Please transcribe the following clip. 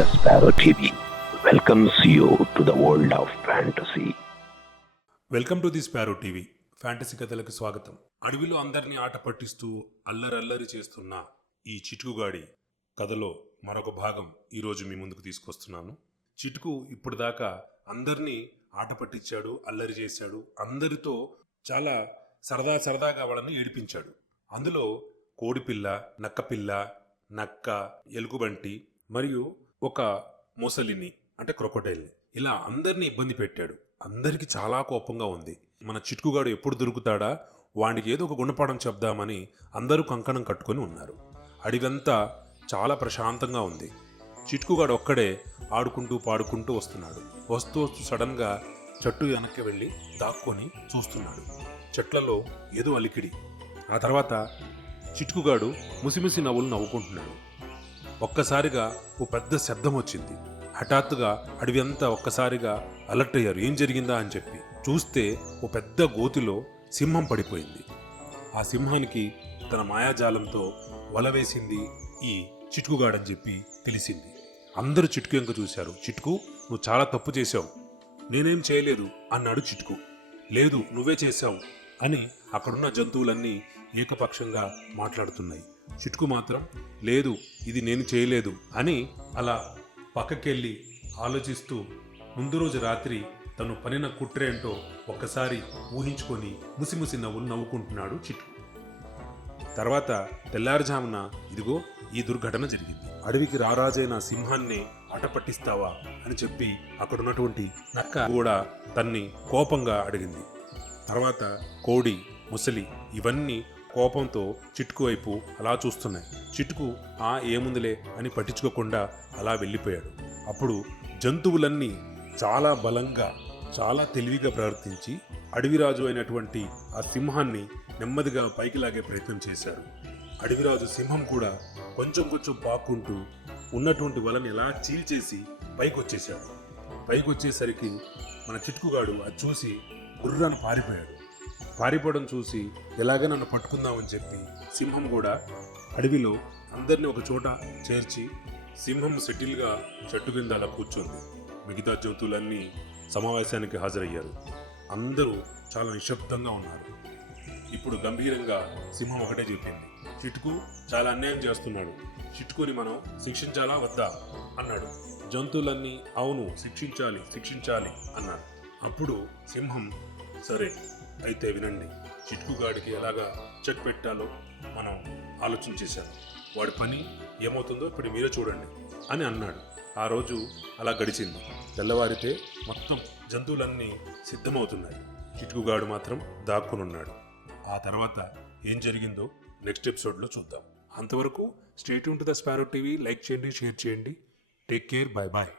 The Sparrow TV welcomes you to the world of fantasy. Welcome to the sparrow TV. Fantasy కథలకు స్వాగతం. అడవిలో అందరినీ ఆట పట్టిస్తూ అల్లరల్లరి చేస్తున్న ఈ చిటుకుగాడి కథలో మరొక భాగం ఈరోజు మీ ముందుకు తీసుకొస్తున్నాను. చిటుకు ఇప్పుడు దాకా అందరినీ ఆట పట్టించాడు, అల్లరి చేశాడు, అందరితో చాలా సరదాగా వాళ్ళని ఏడిపించాడు. అందులో కోడిపిల్ల, నక్కపిల్ల, నక్క, ఎలుగుబంటి మరియు ఒక మొసలిని అంటే క్రొకోడైల్ని ఇలా అందరినీ ఇబ్బంది పెట్టాడు. అందరికి చాలా కోపంగా ఉంది. మన చిటుకుగాడు ఎప్పుడు దొరుకుతాడా, వాడికి ఏదో ఒక గుణపాఠం చెప్దామని అందరూ కంకణం కట్టుకొని ఉన్నారు. అడిగంతా చాలా ప్రశాంతంగా ఉంది. చిటుకుగాడు ఒక్కడే ఆడుకుంటూ పాడుకుంటూ వస్తున్నాడు. వస్తూ సడన్గా చెట్టు వెనక్కి వెళ్ళి దాక్కొని చూస్తున్నాడు. చెట్లలో ఏదో అలికిడి. ఆ తర్వాత చిటుకుగాడు ముసిముసి నవ్వులు నవ్వుకుంటున్నాడు. ఒక్కసారిగా ఓ పెద్ద శబ్దం వచ్చింది. హఠాత్తుగా అడవి అంతా ఒక్కసారిగా అలర్ట్ అయ్యారు. ఏం జరిగిందా అని చెప్పి చూస్తే ఓ పెద్ద గోతిలో సింహం పడిపోయింది. ఆ సింహానికి తన మాయాజాలంతో వల వేసింది ఈ చిటుకుగాడని చెప్పి తెలిసింది. అందరూ చిటుకు వెంక చూశారు. చిటుకు, నువ్వు చాలా తప్పు చేశావు. నేనేం చేయలేదు అన్నాడు చిటుకు. లేదు, నువ్వే చేశావు అని అక్కడున్న జంతువులన్నీ ఏకపక్షంగా మాట్లాడుతున్నాయి. చిటుకు మాత్రం లేదు, ఇది నేను చేయలేదు అని అలా పక్కకెళ్ళి ఆలోచిస్తూ ముందు రోజు రాత్రి తను పనిన కుట్రేంటో ఒక్కసారి ఊహించుకొని ముసిముసి నవ్వులు నవ్వుకుంటున్నాడు చిటుకు. తర్వాత తెల్లారుజామున ఇదిగో ఈ దుర్ఘటన జరిగింది. అడవికి రారాజైన సింహాన్ని ఆట పట్టిస్తావా అని చెప్పి అక్కడున్నటువంటి నక్క కూడా తన్ని కోపంగా అడిగింది. తర్వాత కోడి, ముసలి ఇవన్నీ కోపంతో చిటుకు వైపు అలా చూస్తున్నాయి. చిటుకు ఏముందిలే అని పట్టించుకోకుండా అలా వెళ్ళిపోయాడు. అప్పుడు జంతువులన్నీ చాలా బలంగా, చాలా తెలివిగా ప్రవర్తించి అడవిరాజు అయినటువంటి ఆ సింహాన్ని నెమ్మదిగా పైకి లాగే ప్రయత్నం చేశారు. అడవిరాజు సింహం కూడా కొంచెం పాక్కుంటూ ఉన్నటువంటి వలని ఎలా చీల్చేసి పైకి వచ్చేసాడు. పైకి వచ్చేసరికి మన చిటుకుగాడు అది చూసి గుర్రాన్ని పారిపోయాడు. పారిపోవడం చూసి ఎలాగ నన్ను పట్టుకుందామని చెప్పి సింహం కూడా అడవిలో అందరినీ ఒక చోట చేర్చి సింహం సెటిల్గా చెట్టు కింద అలా కూర్చుంది. మిగతా జంతువులన్నీ సమావేశానికి హాజరయ్యారు. అందరూ చాలా నిశ్శబ్దంగా ఉన్నారు. ఇప్పుడు గంభీరంగా సింహం ఒకటే చెప్పింది, చిటుకు చాలా అన్యాయం చేస్తున్నాడు, చిటుకుని మనం శిక్షించాలా వద్దా అన్నాడు. జంతువులన్నీ అవును శిక్షించాలి అన్నారు. అప్పుడు సింహం సరే అయితే వినండి, చిటుకుగాడికి ఎలాగా చెక్ పెట్టాలో మనం ఆలోచన చేశాను. వాడి పని ఏమవుతుందో ఇప్పుడు మీరే చూడండి అని అన్నాడు. ఆ రోజు అలా గడిచింది. తెల్లవారితే మొత్తం జంతువులన్నీ సిద్ధమవుతున్నాయి. చిటుకుగాడు మాత్రం దాక్కునున్నాడు. ఆ తర్వాత ఏం జరిగిందో నెక్స్ట్ ఎపిసోడ్లో చూద్దాం. అంతవరకు stay tune to the Sparrow TV. Like చేయండి, షేర్ చేయండి. Take care, bye bye.